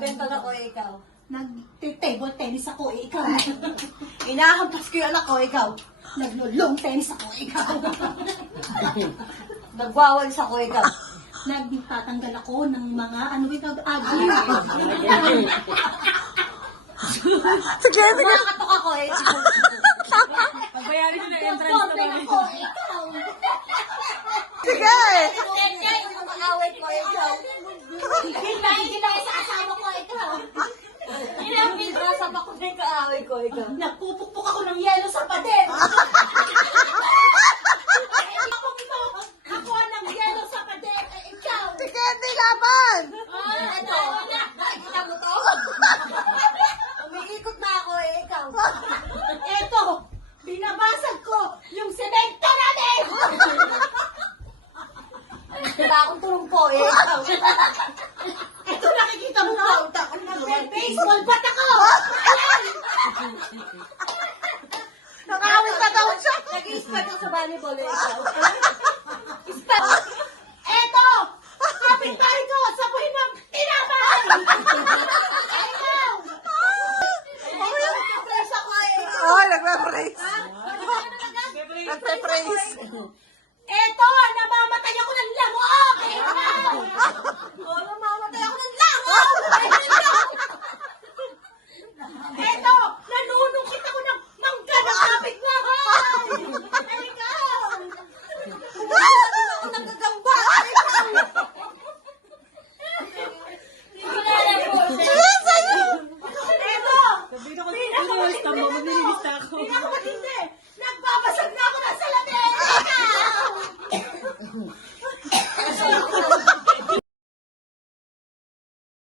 Nagbenta ako, ikaw. Nag-table tennis ako, ikaw. Inahampas ko yung anak ko, ikaw. Naglo-long tennis ako, ikaw. Nagwawalis ako, ikaw. Nagtatanggal ako ng mga, ano ikaw, agi. Sige, sige. Nakakatok ako, ikaw. Pagbayarin mo na entrance na Doon ako, ikaw. Sige. Mag-away ko, ikaw. Hinahin ako sa asawa ko, ikaw. Pinasap ako na yung kaaway ko, ikaw. Nagpupukpuk ako ng yelo sa pader. Ako ng yelo sa pader, ikaw. Sige, hindi laban. Ito, nakikita mo to? Umiikot na ako, ikaw. Eto, binabasag ko yung semento namin. Wala akong tulong po, ikaw. Eto, nakikita mo to? Nag-baseball bat ako. Nakawin na daw siya. Nag-i-spread ako sa volleyball, ikaw.